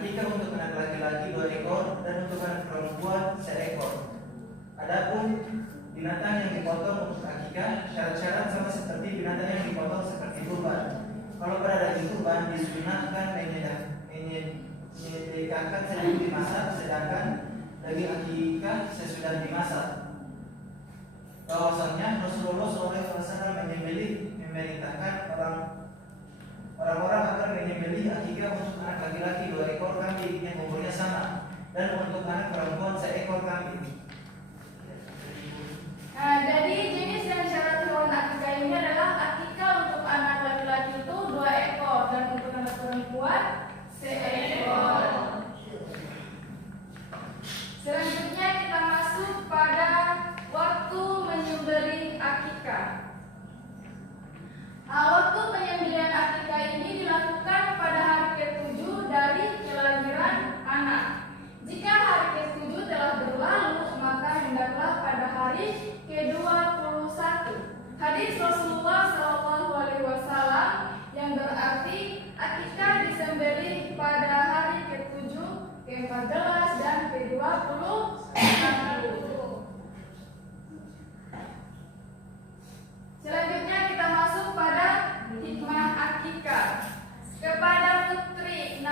akikah untuk anak laki-laki 2 ekor dan untuk anak perempuan 1 ekor. Adapun binatang yang dipotong untuk akikah, syarat-syarat sama seperti binatang yang dipotong seperti kurban. Kalau pada daging kurban disunahkan menyedekahkan sebelum dimasak, sedangkan daging akikah sesudah dimasak. Bahwasanya Rasulullah SAW memerintahkan orang-orang akan menyembelih akikah untuk anak laki-laki 2 ekor kambing yang umurnya sama, dan untuk anak perempuan 1 ekor kambing. Nah, jadi jenis dan syarat hewan akikah ini adalah akikah untuk anak laki-laki itu 2 ekor dan untuk anak perempuan 1 ekor. Selanjutnya kita masuk pada waktu menyembelih akikah. Waktu penyembelihan akikah ini dilakukan pada hari ke-7 dari kelahiran anak. Jika hari ke-7 telah berlalu, maka hendaklah pada hari ke-21. Hadis Rasulullah SAW yang berarti akikah disembelih pada hari ke-7, ke-14 dan ke-21. Selanjutnya kita masuk pada hikmah akikah. Kepada putri,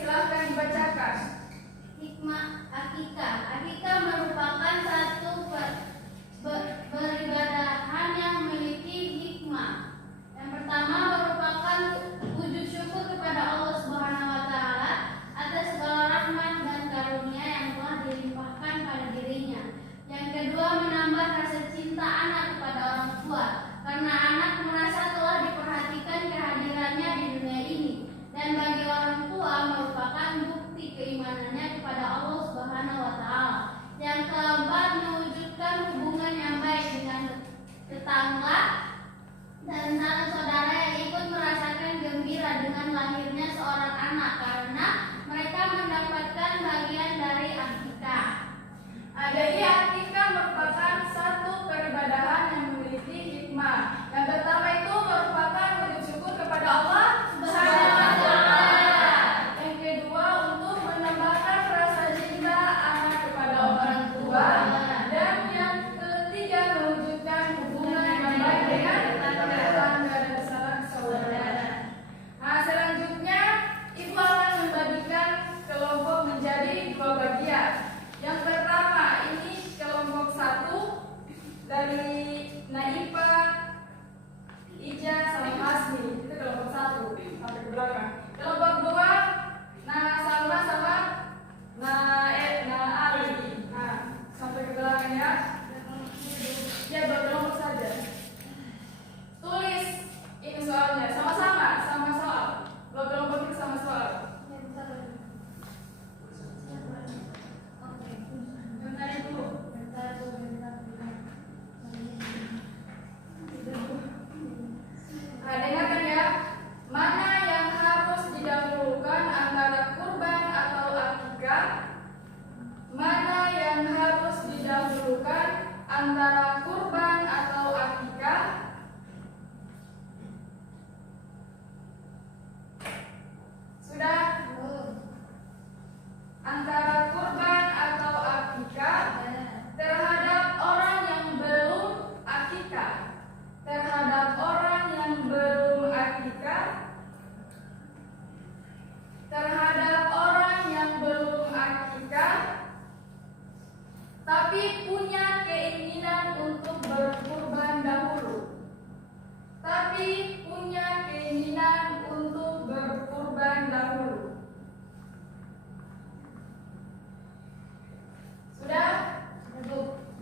silahkan dibacakan. Hikmah akikah. Akikah merupakan satu peribadahan yang memiliki hikmah. Yang pertama merupakan wujud syukur kepada Allah Subhanahu wa taala atas segala rahmat dan karunia yang telah dilimpahkan pada dirinya. Yang kedua menambah rasa cinta anak kepada orang tua karena anak merasa telah diperhatikan kehadirannya di dunia ini, dan bagi orang tua merupakan bukti keimanannya kepada Allah Subhanahu wa taala. Yang keempat mewujudkan hubungan yang baik dengan tetangga dan saudara yang ikut merasakan gembira dengan lahirnya seorang anak karena mereka mendapatkan bagian dari akikah. Jadi akikah merupakan satu peribadahan yang memiliki hikmah. Yang pertama itu merupakan wujud syukur kepada Allah Subhanahu wa taala. Yang kedua untuk menambahkan rasa cinta anak kepada orang tua, dan yang ketiga mewujudkan hubungan yang baik dengan tetangga dan sanak saudara. Nah, selanjutnya ibu akan membagikan kelompok menjadi 2 bagian. Yang pertama ini kelompok 1 dari Naifa, Ija sama Hasmi, itu kelompok 1 sampai ke belakang. Kelompok 2 Salma sama Ali. Nah, sampai ke belakang ya. Ya, 2 kelompok saja. Tulis ini soalnya sama soal. 2 kelompok itu sama soal. Nah, dengarkan ya. Mana yang harus didahulukan antara kurban atau akikah? Mana yang harus didahulukan antara kurban atau akikah? Sudah? Antara kurban atau akikah terhadap orang yang belum akikah. Terhadap orang yang belum akikah. Terhadap orang yang belum akikah tapi punya keinginan untuk berkurban dahulu. Tapi punya keinginan untuk berkurban dahulu. Sudah?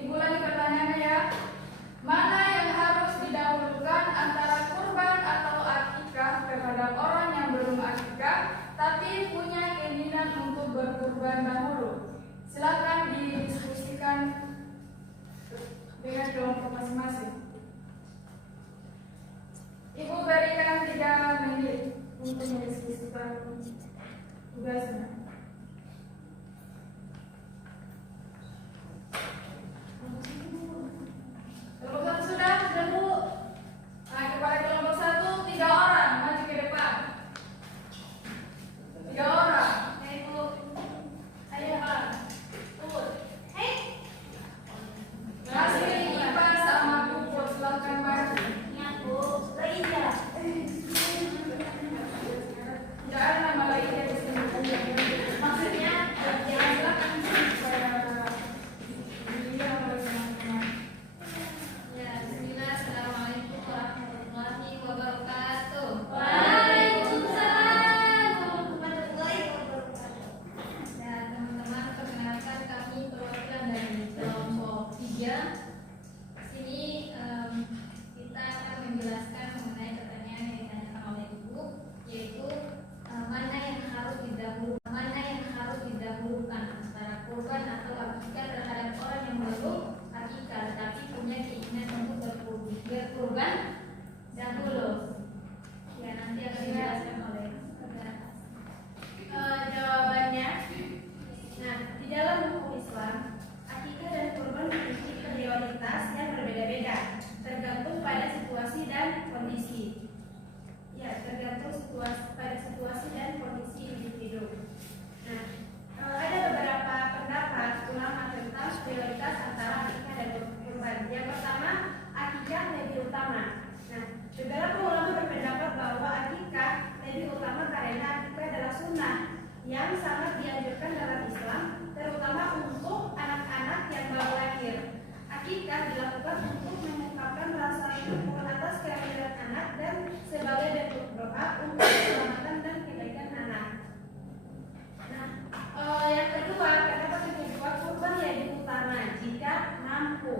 Ibu lagi pertanyaannya ya. Mana yang harus didahulukan antara kurban atau akikah terhadap orang yang belum akikah tapi punya keinginan untuk berkurban dahulu? Silakan didiskusikan dengan kelompok masing-masing. Ibu berikan 3 menit untuk mendiskusikan tugasnya. Kelompok 1 sudah Bu. Nah, kepada kelompok 1 3 orang maju ke depan. 3 orang. atau akikah terhadap orang yang belum akikah tetapi punya keinginan untuk berkurban dahulu. Ya, nanti akan dijelaskan oleh Jawabannya, nah di dalam hukum Islam, akikah dan kurban memiliki prioritas yang berbeda-beda, tergantung pada situasi dan kondisi. Ya, tergantung pada situasi dan kondisi individu. Nah, ada beberapa pendapat ulama tentang prioritas antara akikah dan kurban. Yang pertama, akikah lebih utama. Nah, beberapa ulama berpendapat bahwa akikah lebih utama karena akikah adalah sunnah yang sangat dianjurkan dalam Islam, terutama untuk anak-anak yang baru lahir. Akikah dilakukan untuk mengungkapkan rasa syukur atas kehadiran anak dan sebagai bentuk doa untuk keselamatan dan kebaikan anak. Nah, yang kedua, pendapat yang kedua, kurban lebih utama jika mampu.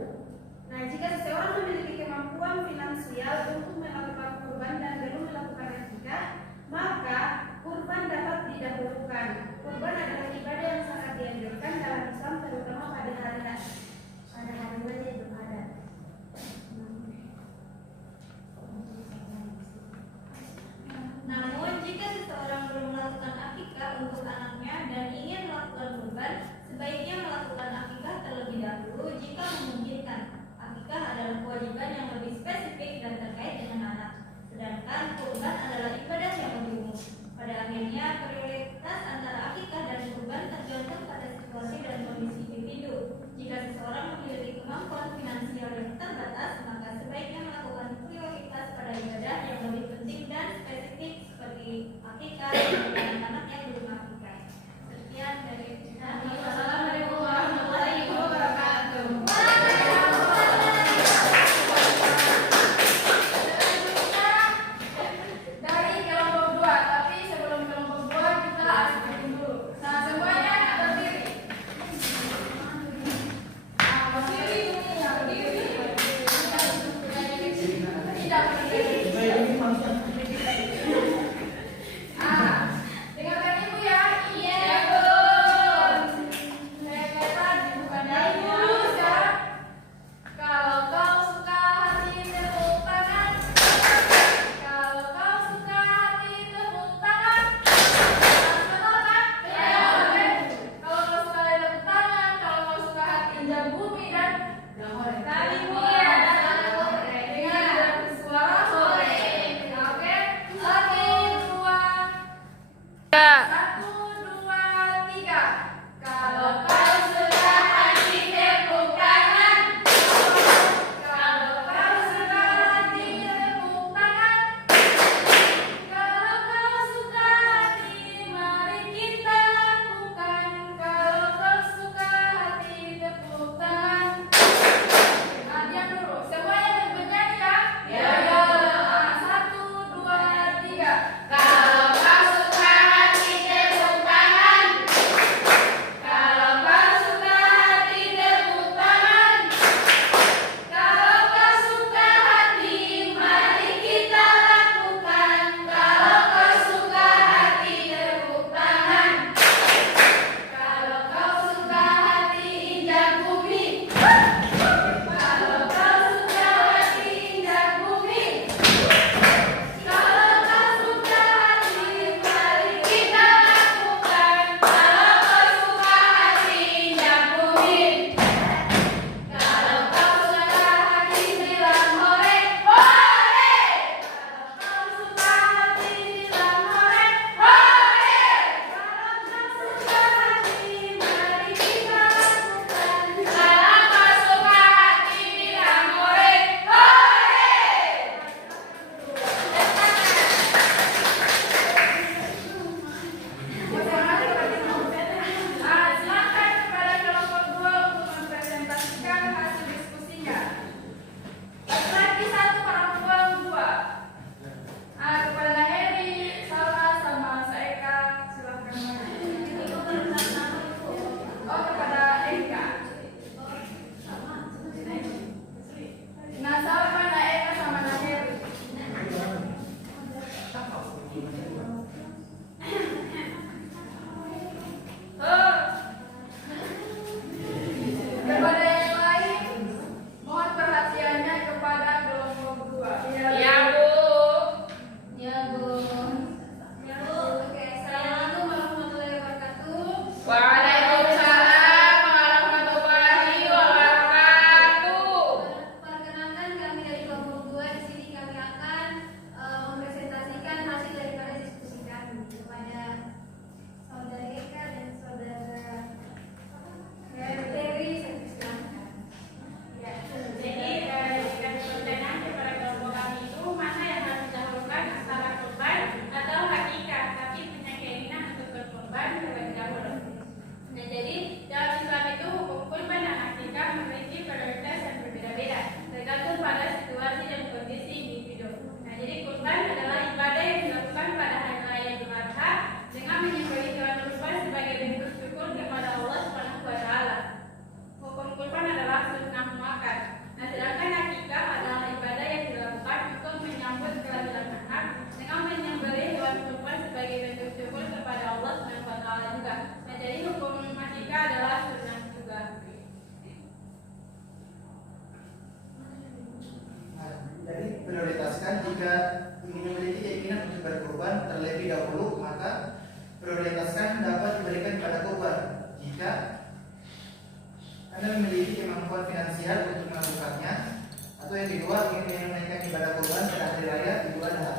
Nah, jika seseorang memiliki kemampuan finansial untuk melakukan kurban dan belum melakukan akikah, maka kurban dapat didahulukan. Kurban adalah ibadah yang sangat dianjurkan dalam Islam, terutama pada hari raya Idul Adha. Namun jika seseorang belum melakukan akikah untuk anaknya dan ingin melakukan kurban, sebaiknya melakukan akikah terlebih dahulu jika memungkinkan. Akikah adalah kewajiban yang lebih spesifik dan terkait dengan anak, sedangkan kurban adalah ibadah yang lebih umum. Pada akhirnya, prioritas antara akikah dan kurban tergantung pada situasi dan kondisi individu. Jika seseorang memiliki kemampuan finansial yang terbatas, maka sebaiknya melakukan prioritas pada ibadah yang lebih penting dan spesifik seperti akikah dan anak-anak yang belum akikah. Sekian dari kami. Wassalamualaikum warahmatullahi wabarakatuh. Dari jika ingin memiliki keinginan untuk berkurban terlebih dahulu, maka prioritaskan dapat diberikan pada kurban. Jika Anda memiliki kemampuan finansial untuk melakukannya, atau yang kedua ingin menunaikan ibadah kurban pada hari raya Idul Adha.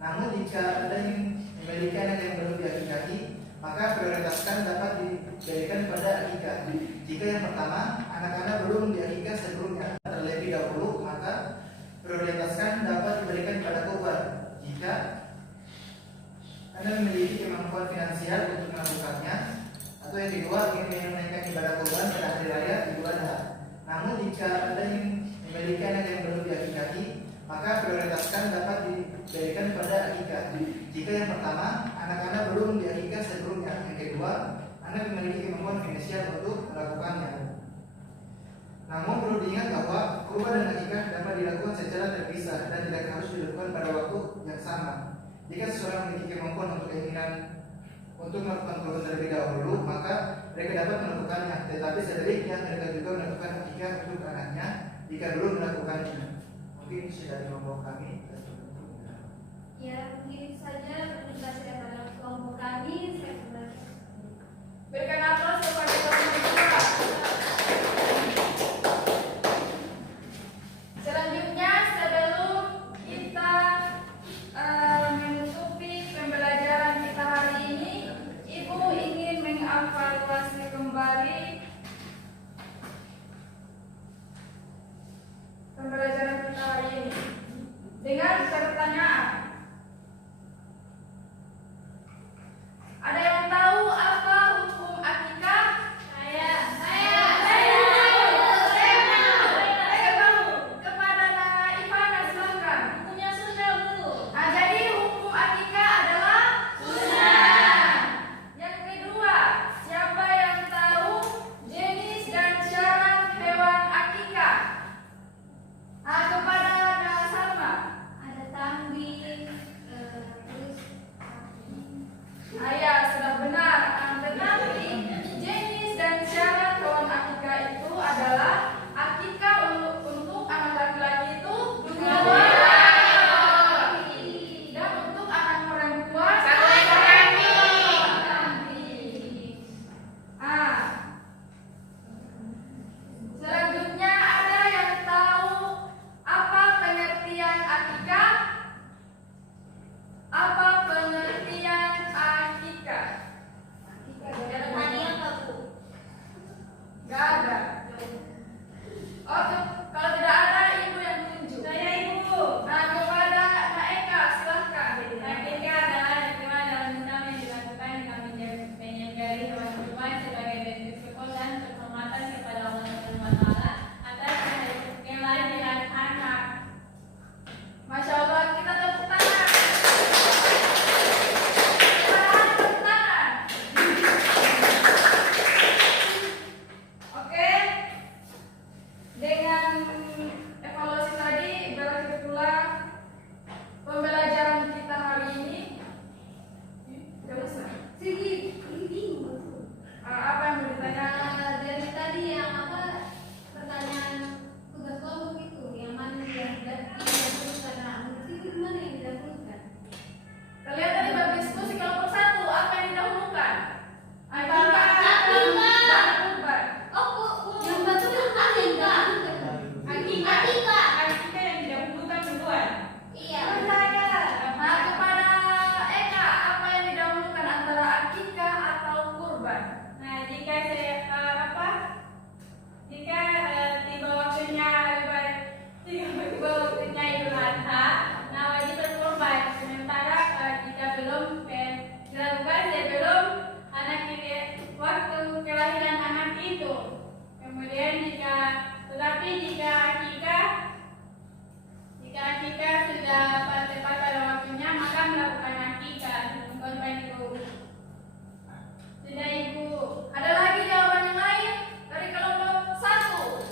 Namun jika Anda ingin memiliki anak yang belum diakikahi, maka prioritaskan dapat diberikan pada akikah. Jika yang pertama anak-anak belum diakikah sebelumnya terlebih dahulu, maka prioritaskan dapat diberikan pada kurban. Jika Anda memiliki kemampuan finansial untuk melakukannya, atau yang kedua ingin menunaikan ibadah kurban pada hari raya Idul Adha. Namun jika Anda ingin memiliki anak yang belum diakikahi, maka prioritaskan dapat diberikan pada akikah. Jika yang pertama anak-anak belum diakikah sebelumnya, yang kedua Anda memiliki kemampuan finansial untuk melakukannya. Namun perlu diingat bahwa kurban dan akikah dapat dilakukan secara terpisah dan tidak harus dilakukan pada waktu yang sama. Jika seseorang memiliki kemampuan untuk keinginan untuk melakukan kurban terlebih dahulu, maka mereka dapat melakukannya. Tetapi sebaliknya mereka juga melakukan akikah untuk anaknya jika belum melakukannya. Mungkin sudah kelompok kami. Ya, mungkin saja presentasi daripada kelompok kami. Saya kembali. Berikan aplaus kepada kelompok kedua. Selanjutnya, sebelum kita menutupi pembelajaran kita hari ini, Ibu ingin mengevaluasi kembali pembelajaran kita hari ini dengan pertanyaan. Ada yang tahu apa hukum akikah? Saya tahu. Kepada Nana Ivana silakan. Hukumnya sunnah, Bu. Nah, jadi hukum akikah adalah sunnah. Yang kedua, siapa yang tahu jenis dan syarat hewan akikah? Nah, kepada Nana Salma. Ada kambing, terus Ayah sudah benar. Tetapi jenis dan syarat hewan akikah itu adalah akikah untuk anak laki-laki itu 2 dan untuk anak perempuan 1 kambing. Selanjutnya ada yang tahu apa pengertian akikah? Apa pengertian akikah? tadi apa, Bu? Gak ada. Oh, kalau tidak ada, Ibu yang tunjuk. Saya Ibu. Nah, kepada Kak Eka, silahkan. Akikah adalah ritual dalam Islam yang dilakukan dengan menyembelih hewan kurban sebagai bentuk syukur dan penghormatan kepada Allah Subhanahu wa Ta'ala atas kelahiran anak. Masya Allah, kita tepuk tangan. Tepuk tangan. Oke. Dengan evaluasi tadi, berakhir pula pembelajaran kita hari ini. Terus, apa yang mau ditanya? Dari tadi yang apa pertanyaan tugas kelompok itu yang mana yang didahulukan? Nah, menurut Ibu mana yang didahulukan? Kalian tadi berdiskusi kelompok 1, apa yang didahulukan? Antara Akikah. dan kurban. Oh, yang betul akikah. Akikah yang didahulukan duluan. Iya. Nah, kepada Eka, apa yang didahulukan antara akikah atau kurban? Nah, jika tiba waktunya Idul Adha, nah wajib berkorban. Sementara jika belum dilakukan sebelum waktu kelahiran anak itu. Kemudian jika akikah sudah tepat pada waktunya, maka melakukan akikah korban itu. Sudah Ibu. Ada lagi jawaban yang lain dari kelompok 1?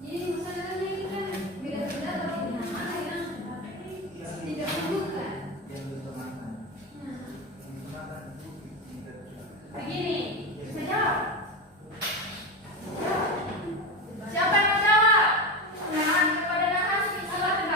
Jadi masalahnya ini kan beda-beda tapi mana yang didahulukan. Yang diutamakan. Begini, Bisa jawab? Siapa yang mau jawab? Nah, kepada Nana, silakan.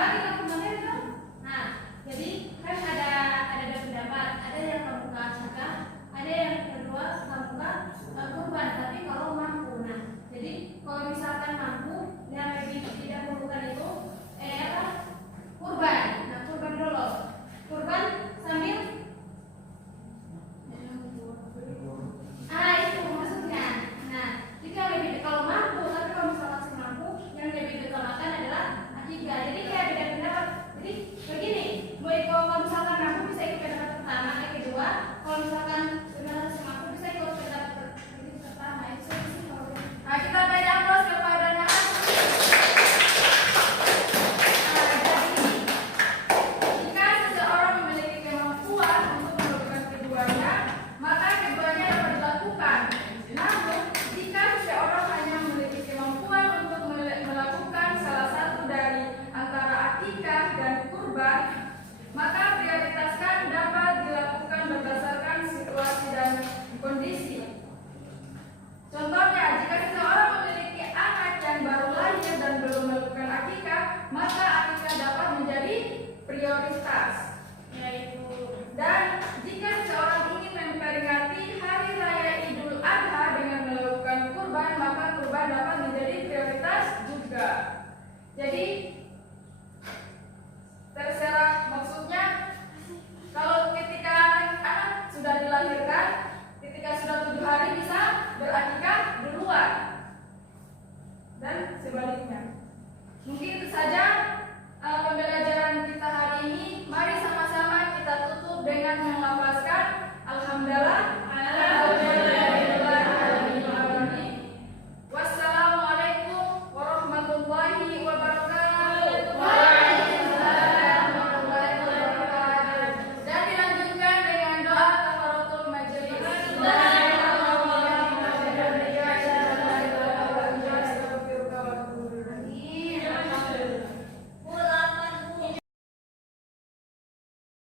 melafazkan alhamdulillah. Alhamdulillah.